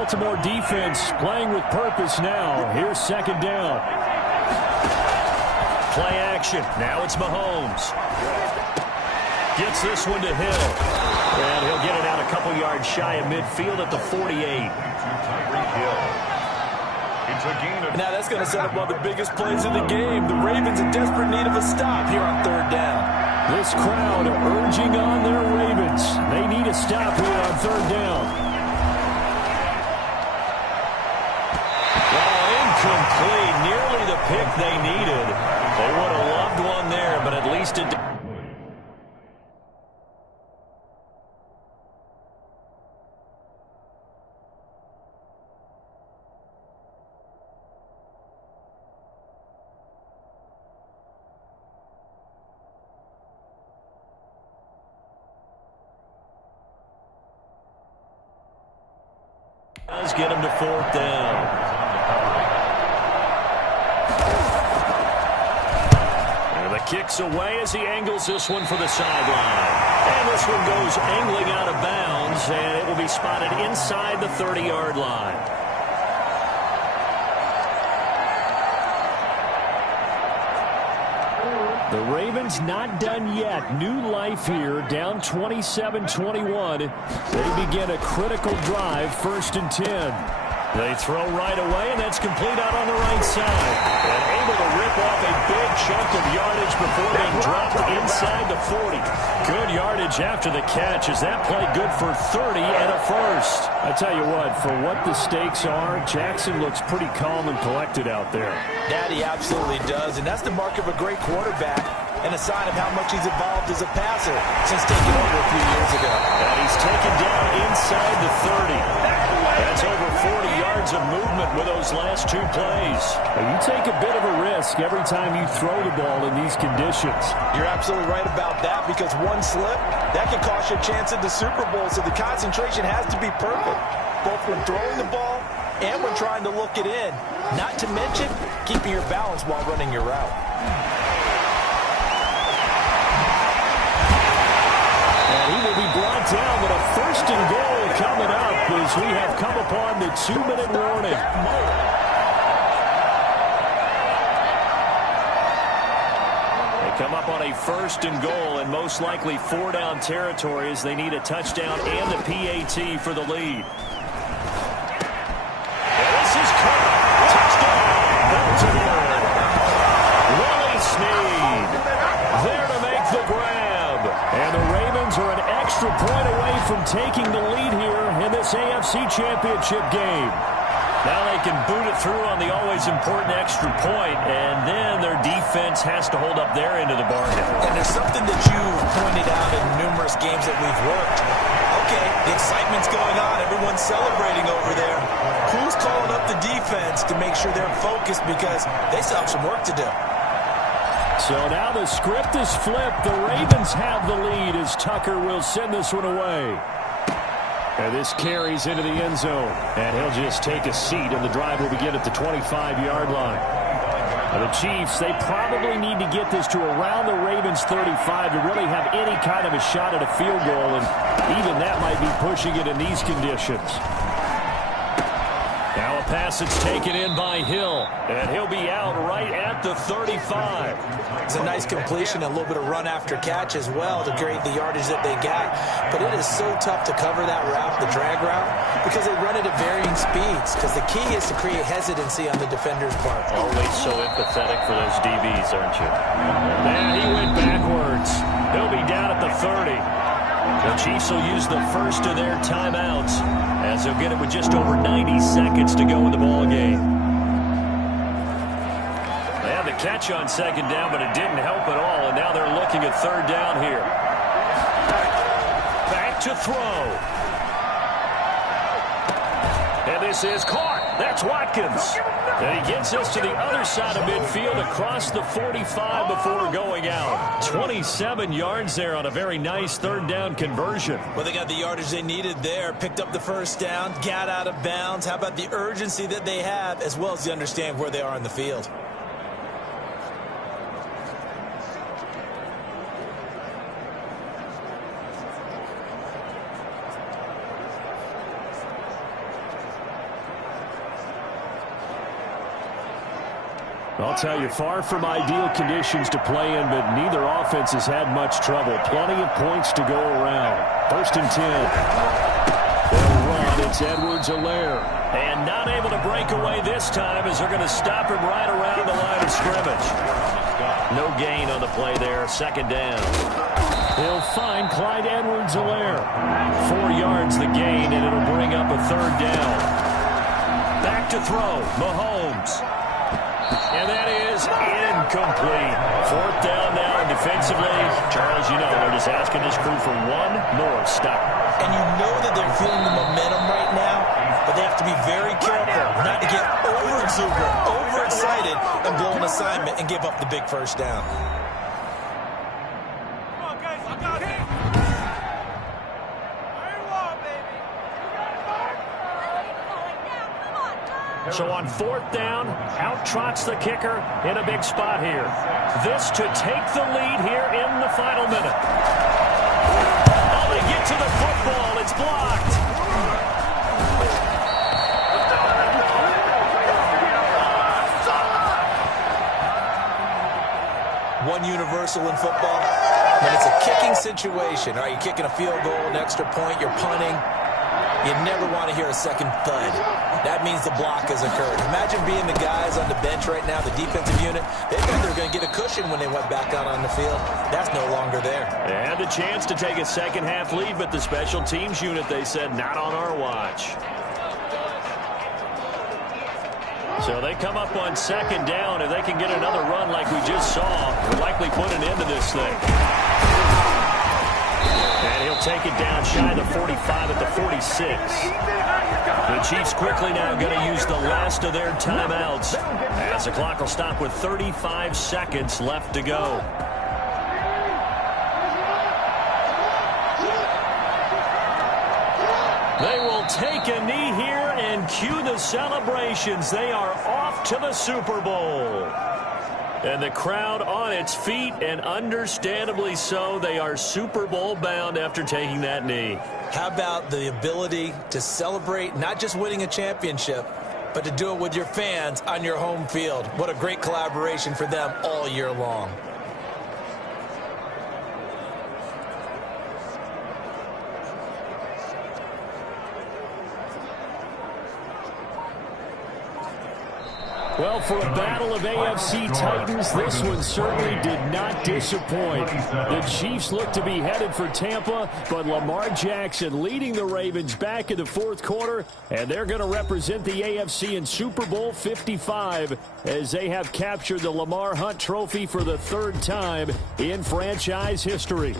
Baltimore defense playing with purpose now. Here's second down. Play action. Now it's Mahomes. Gets this one to Hill. And he'll get it out a couple yards shy of midfield at the 48. Now that's going to set up one of the biggest plays of the game. The Ravens in desperate need of a stop here on third down. This crowd urging on their Ravens. They need a stop here on third down. Oh, incomplete. Nearly the pick they needed. They would have loved one there, but at least it did. Does get him to fourth down. And the kick's away as he angles this one for the sideline. And this one goes angling out of bounds, and it will be spotted inside the 30-yard line. The Ravens not done yet. New life here, down 27-21. They begin a critical drive, 1st and 10. They throw right away, and that's complete out on the right side. And able to rip off a big chunk of yardage before being dropped inside the 40. Good yardage after the catch. Is that play good for 30 and a first? I tell you what, for what the stakes are, Jackson looks pretty calm and collected out there. That he absolutely does, and that's the mark of a great quarterback and a sign of how much he's evolved as a passer since taking over a few years ago. And he's taken down inside the 30. That's over 40 yards of movement with those last two plays. Well, you take a bit of a risk every time you throw the ball in these conditions. You're absolutely right about that, because one slip, that could cost you a chance at the Super Bowl, so the concentration has to be perfect, both when throwing the ball and when trying to look it in. Not to mention keeping your balance while running your route. And he will be brought down with a 1st and goal coming up as we have come upon the 2-minute warning. They come up on a 1st and goal and most likely 4-down territory as they need a touchdown and a PAT for the lead. And this is caught. Touchdown. Baltimore. Willie Snead there to make the grab. And the Ravens are an extra point away from taking the lead here in this AFC Championship game. Now they can boot it through on the always important extra point, and then their defense has to hold up their end of the bargain. And there's something that you've pointed out in numerous games that we've worked. Okay, the excitement's going on. Everyone's celebrating over there. Who's calling up the defense to make sure they're focused, because they still have some work to do? So now the script is flipped. The Ravens have the lead as Tucker will send this one away. And this carries into the end zone. And he'll just take a seat, and the drive will begin at the 25-yard line. Now the Chiefs, they probably need to get this to around the Ravens' 35 to really have any kind of a shot at a field goal, and even that might be pushing it in these conditions. Now a pass that's taken in by Hill, and he'll be out right at the 35. It's a nice completion, a little bit of run after catch as well to create the yardage that they got. But it is so tough to cover that route, the drag route, because they run it at varying speeds, because the key is to create hesitancy on the defender's part. Always so empathetic for those DBs, aren't you? And he went backwards. He'll be down at the 30. The Chiefs will use the first of their timeouts as they'll get it with just over 90 seconds to go in the ball game. They had the catch on 2nd down, but it didn't help at all, and now they're looking at 3rd down here. Back to throw. And this is caught. That's Watkins. And he gets us to the other side of midfield across the 45 before going out. 27 yards there on a very nice 3rd down conversion. Well, they got the yardage they needed there, picked up the 1st down, got out of bounds. How about the urgency that they have, as well as they understand where they are in the field? I'll tell you, far from ideal conditions to play in, but neither offense has had much trouble. Plenty of points to go around. 1st and 10. They'll run. It's Edwards-Helaire. And not able to break away this time as they're going to stop him right around the line of scrimmage. No gain on the play there. 2nd down. He'll find Clyde Edwards-Helaire. 4 yards the gain, and it'll bring up a 3rd down. Back to throw. Mahomes. And that is incomplete. 4th down now defensively. Charles, you know, they're just asking this crew for one more stop. And you know that they're feeling the momentum right now, but they have to be very careful not to get over-exuberant, overexcited, and blow an assignment and give up the big 1st down. So on 4th down, out trots the kicker in a big spot here. This to take the lead here in the final minute. Oh, they get to the football. It's blocked. One universal in football, when it's a kicking situation, are you kicking a field goal, an extra point, you're punting, you never want to hear a second thud. That means the block has occurred. Imagine being the guys on the bench right now, the defensive unit. They thought they were going to get a cushion when they went back out on the field. That's no longer there. They had the chance to take a second-half lead, but the special teams unit, they said, not on our watch. So they come up on 2nd down. If they can get another run like we just saw, we'll likely put an end to this thing. And he'll take it down shy of the 45 at the 46. The Chiefs quickly now going to use the last of their timeouts as the clock will stop with 35 seconds left to go. They will take a knee here and cue the celebrations. They are off to the Super Bowl. And the crowd on its feet, and understandably so. They are Super Bowl bound after taking that knee. How about the ability to celebrate not just winning a championship, but to do it with your fans on your home field? What a great collaboration for them all year long. Well, for a battle of AFC Titans, this one certainly did not disappoint. The Chiefs look to be headed for Tampa, but Lamar Jackson leading the Ravens back in the 4th quarter, and they're going to represent the AFC in Super Bowl 55 as they have captured the Lamar Hunt Trophy for the 3rd time in franchise history.